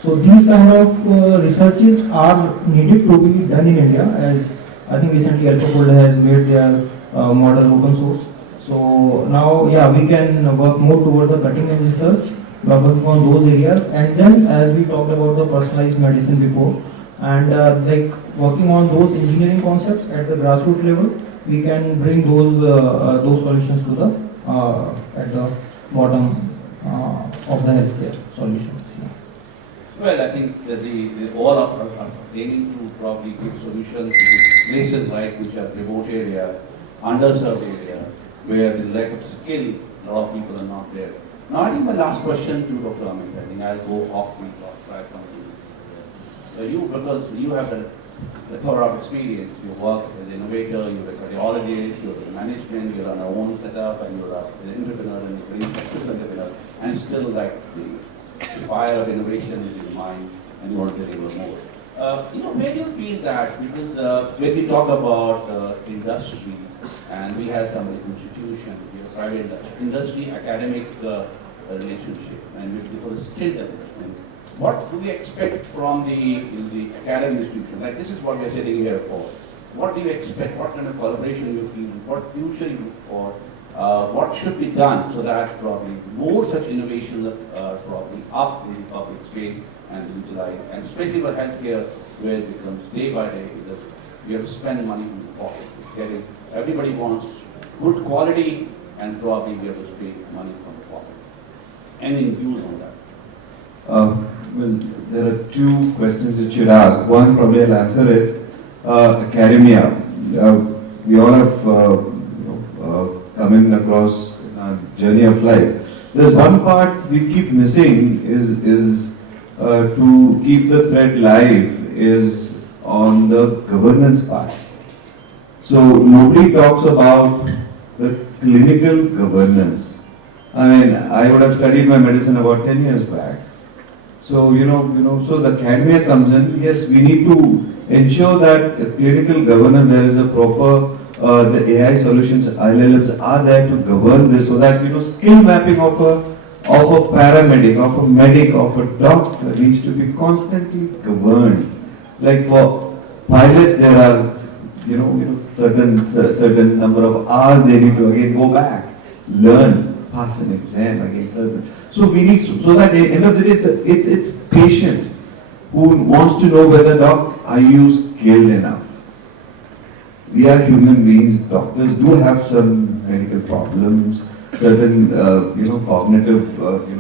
So these kind of researches are needed to be done in India, as I think recently AlphaFold has made their model open source. So now, yeah, we can work more towards the cutting edge research, working on those areas, and then as we talked about the personalized medicine before, and like working on those engineering concepts at the grassroots level, we can bring those solutions to the at the bottom of the healthcare solutions. Yeah. Well, I think that all of us are aiming to probably give solutions to places like which are remote area, underserved area, where the lack of skill, a lot of people are not there. Now, I think the last question to Dr. Amit, I think I'll go off the track from you, because you have the thorough experience. You work as an innovator, you're a cardiologist, you're in management, you're on your own setup, and you're an entrepreneur, and you're a successful entrepreneur, and still like the fire of innovation is in your mind, and you want to deliver more. Where do you feel that? Because when we talk about industry, and we have some institutions, we have private industry, academic relationship, and for the skill development, what do we expect from the academic institution? Like, this is what we are sitting here for. What do you expect? What kind of collaboration you feel? What future you look for? What should be done so that probably more such innovations are probably up in the public space and utilized, and especially for healthcare, where it becomes day by day, because we have to spend money from the pocket. Everybody wants good quality, and probably we have to pay money from the pocket. Any views on that? Well, there are two questions that you'd ask. One, probably I'll answer it. Academia. We all have come in across in our journey of life. There's one part we keep missing is to keep the thread live is on the governance part. So nobody talks about the clinical governance. I mean, I would have studied my medicine about 10 years back. So, so the academia comes in. Yes, we need to ensure that clinical governance, there is a proper, the AI solutions, LLMs are there to govern this, so that, skill mapping of a paramedic, of a medic, of a doctor needs to be constantly governed. Like for pilots, there are certain number of hours they need to again go back, learn, pass an exam against certain. So we need so that at the end of the day, it's patient who wants to know whether doc, are you skilled enough? We are human beings. Doctors do have some medical problems, certain cognitive,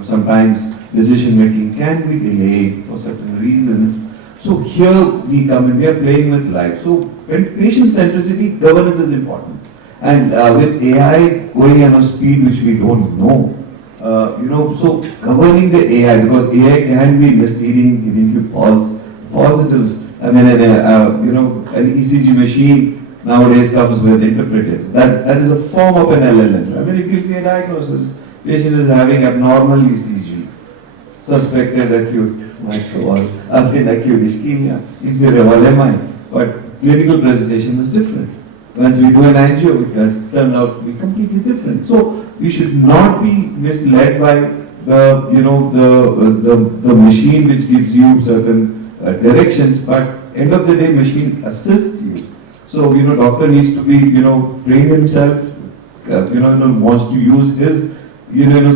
sometimes decision making can be delayed for certain reasons. So here we come in, we are playing with life. So when patient centricity, governance is important. And with AI going at a speed which we don't know, so governing the AI, because AI can be misleading, giving you false positives. I mean, an ECG machine nowadays comes with interpreters. That is a form of an LLM. I mean, it gives me a diagnosis. Patient is having abnormal ECG, suspected acute micro or acute ischemia, inferior MI. But clinical presentation is different. Once we do an angio, it has turned out to be completely different. So we should not be misled by the machine which gives you certain directions, but end of the day, machine assists you. So doctor needs to be train himself, wants to use his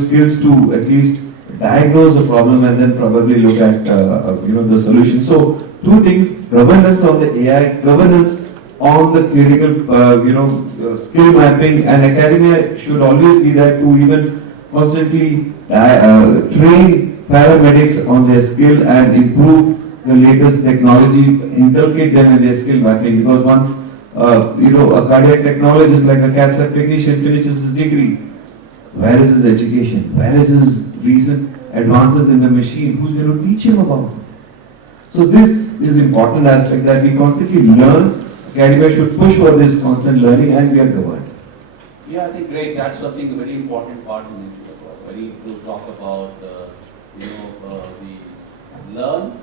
skills to at least diagnose the problem and then probably look at the solution. So two things: governance on the AI, governance on the clinical skill mapping, and academia should always be there to even constantly train paramedics on their skill and improve the latest technology, inculcate them in their skill mapping, because once a cardiac technologist like a cath lab technician finishes his degree, where is his education? Where is his recent advances in the machine? Who's going to teach him about it? So this is important aspect that we constantly learn. Academia should push for this constant learning, and we are governed. Yeah, I think great. That's something very important part in it. When you talk about the learn,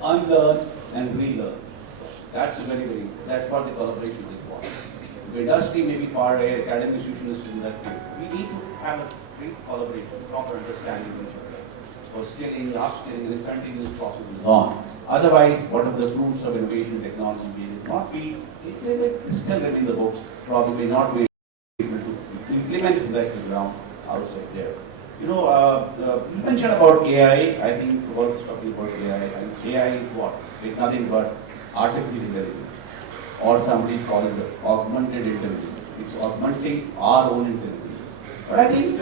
unlearn, and relearn. That's that's what the collaboration is for. The industry may be far away, academic institutions do that too. We need to have a great collaboration, proper understanding of each other. For skilling, upskilling, and continuous process is on. Otherwise, whatever the fruits of innovation technology may not be, it may still remain in the books, probably may not be able to implement like the ground outside there. You mentioned about AI. I think about talking about AI. And AI is what? It's nothing but artificial intelligence, or somebody calls it augmented intelligence. It's augmenting our own intelligence. But I think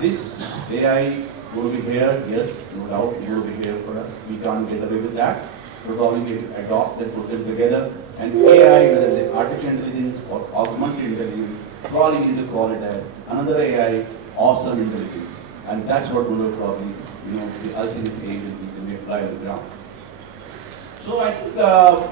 this AI will be here, yes, no doubt, it will be here for us. We can't get away with that. We'll probably adopt and put them together. And AI, whether it's artificial intelligence or augmented intelligence, probably need to call it as another AI, awesome intelligence. And that's what will probably, the ultimate aim will be applied on the ground. So I think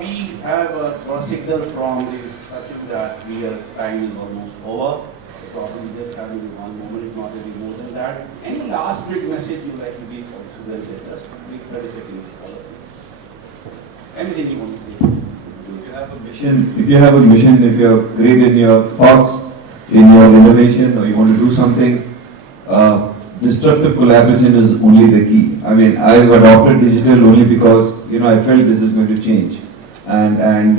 we have a signal from the discussion that we are time is almost over. So probably just having one moment, if not really more than that. Any last big message you'd like to give for students? Just 30 seconds. Anything you want to say? If you have a mission, if you're great in your thoughts, in your innovation, or you want to do something, destructive collaboration is only the key. I mean, I've adopted digital only because I felt this is going to change, and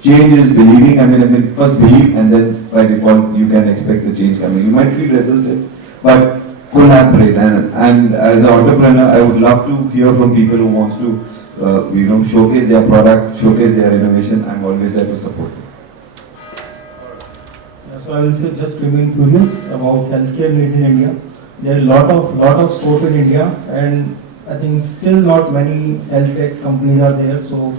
change is believing. I mean, first believe, and then by default you can expect the change coming. You might feel resistant, but collaborate. And as an entrepreneur, I would love to hear from people who wants to showcase their product, showcase their innovation. I'm always there to support them. So I will say just remain curious about healthcare needs in India. There are a lot of scope in India, and I think still not many health tech companies are there. So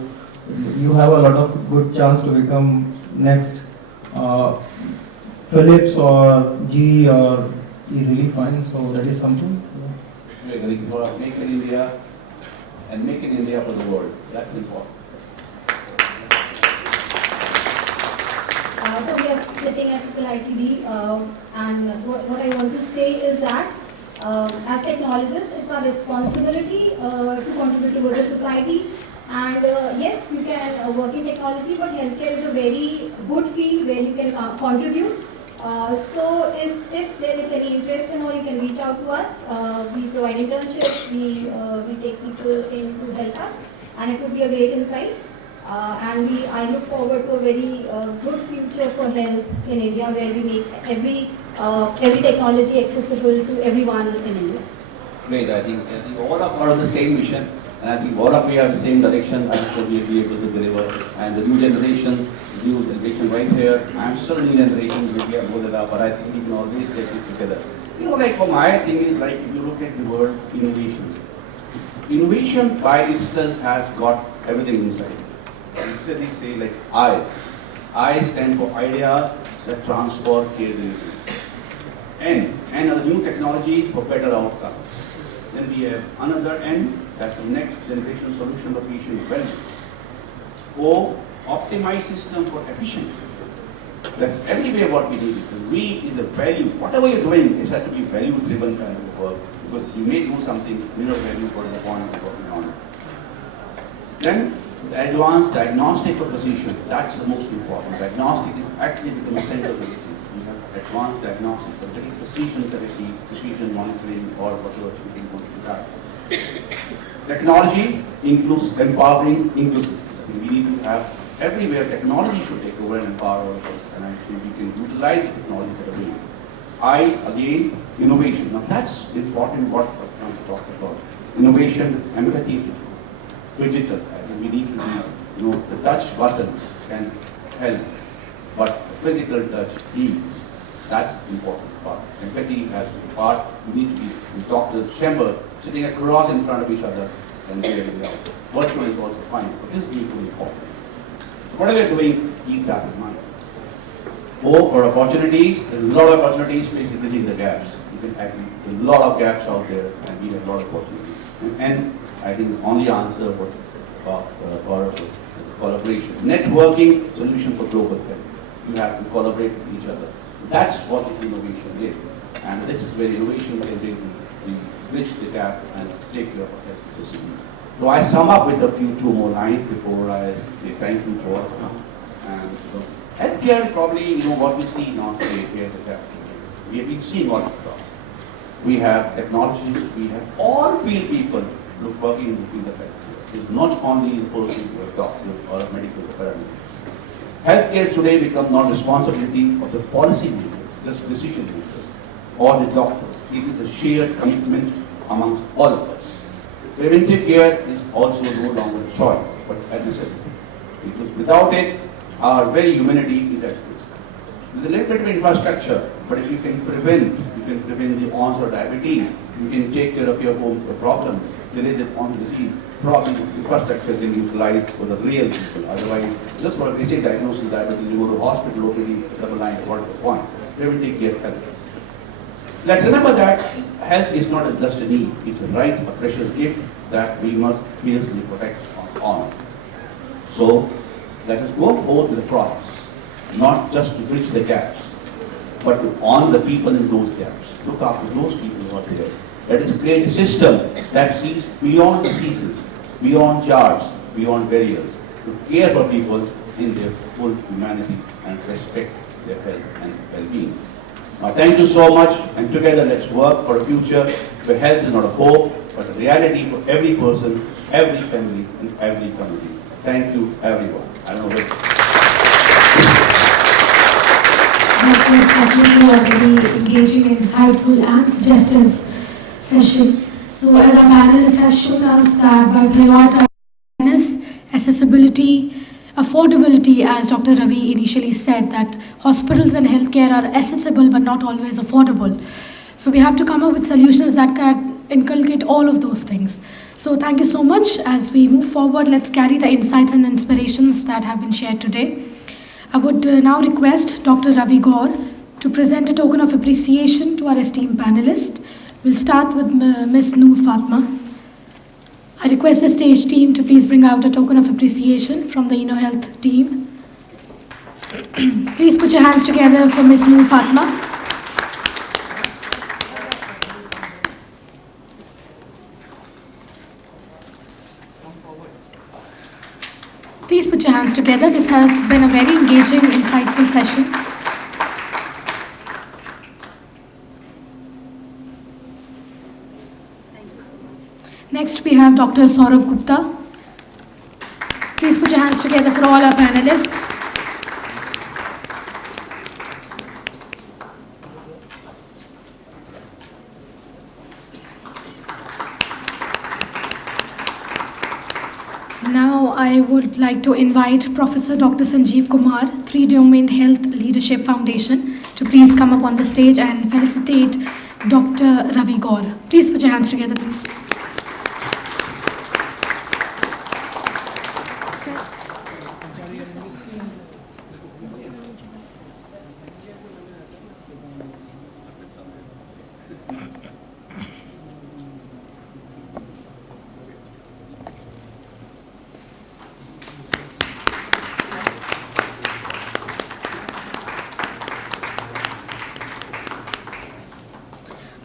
you have a lot of good chance to become next Philips or GE or easily fine. So that is something. Make in India and make in India for the world. That's important. So we are sitting at ITD, and what I want to say is that as technologists, it's our responsibility to contribute towards the society. And yes, you can work in technology, but healthcare is a very good field where you can contribute. So if there is any interest and all, you can reach out to us. We provide internships, we take people in to help us, and it would be a great insight. I look forward to a very good future for health in India, where we make every technology accessible to everyone in India. Great. I think all of us are on the same mission, and I think all of we have the same direction. I'm sure we'll be able to deliver. And the new generation right here. I'm still a new generation, maybe I'm older now, but I think we can always take it together. Like for my thing is like if you look at the word innovation. Innovation by itself has got everything inside. Instead they say like I. I stand for ideas that transfer care delivery. N a new technology for better outcomes. Then we have another N, that's the next generation solution for patient wellness. O, optimized system for efficiency. That's everywhere what we need. The V is the value. Whatever you're doing, it has to be value-driven kind of work. Because you may do something, value for the point you're working on. Then, the advanced diagnostic for precision. That's the most important. Diagnostic is actually become a center of everything. We have advanced diagnostic for getting precision therapy, precision monitoring, or whatever you want to do that. Technology includes empowering inclusivity. We need to have everywhere technology should take over and empower all of us, and I think we can utilize the technology for the way. I, again, innovation. Now that's important what I'm trying to talk about. Innovation, empathy, digital. We need to be, the touch buttons can help, but physical touch heals. That's the important part. Empathy has to be part. We need to be in doctor's chamber, sitting across in front of each other and hearing it out. Virtual is also fine, but this is equally important. So whatever you're doing, keep that in mind. O for opportunities. There's a lot of opportunities, especially bridging the gaps. There's a lot of gaps out there, and we have a lot of opportunities. And I think the only answer for collaboration. Networking solution for global health. You have to collaborate with each other. That's what innovation is. And this is where innovation can bridge the gap and take care of our health system. So I sum up with two more lines before I say thank you for healthcare. Probably, what we see now today, where the gap is. We have been seeing what it does. We have technologists, we have all field people working in the field of healthcare. It's not only the person who is a doctor or a medical paramedic. Healthcare today becomes not responsibility of the policy makers, just decision makers, or the doctors. It is a shared commitment amongst all of us. Preventive care is also no longer a choice, but a necessity. Because without it, our very humanity is at risk. There's a little bit of infrastructure, but if you can prevent the onset of diabetes, you can take care of your home problem. There is an onset disease. Probably infrastructure can be utilized for the real people. Otherwise, just for a basic diagnosis of diabetes, you go to hospital locally, double line, what is the point? Preventive care health. Let's remember that health is not just a need, it's a right, a precious gift that we must fiercely protect and honor. So, let us go forth with the process, not just to bridge the gaps, but to honor the people in those gaps. Look after those people who are there. Let us create a system that sees beyond diseases, beyond jars, beyond barriers, to care for people in their full humanity and respect their health and well-being. Now, thank you so much, and together let's work for a future where health is not a hope, but a reality for every person, every family, and every community. Thank you, everyone. I don't know what. That was definitely a very engaging, insightful, and suggestive session. So, as our panelists have shown us that by prioritizing awareness, accessibility, affordability, as Dr. Ravi initially said, that hospitals and healthcare are accessible but not always affordable. So we have to come up with solutions that can inculcate all of those things. So thank you so much. As we move forward, let's carry the insights and inspirations that have been shared today. I would now request Dr. Ravi Gaur to present a token of appreciation to our esteemed panelists. We'll start with Ms. Noor Fatma. I request the stage team to please bring out a token of appreciation from the InnoHealth team. Please put your hands together for Ms. Noor Fatma. Please put your hands together. This has been a very engaging, insightful session. Next, we have Dr. Saurabh Gupta. Please put your hands together for all our panelists. Now I would like to invite Professor Dr. Sanjeev Kumar, 3-Domain Health Leadership Foundation, to please come up on the stage and felicitate Dr. Ravi Gaur. Please put your hands together, please.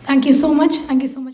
Thank you so much. Thank you so much.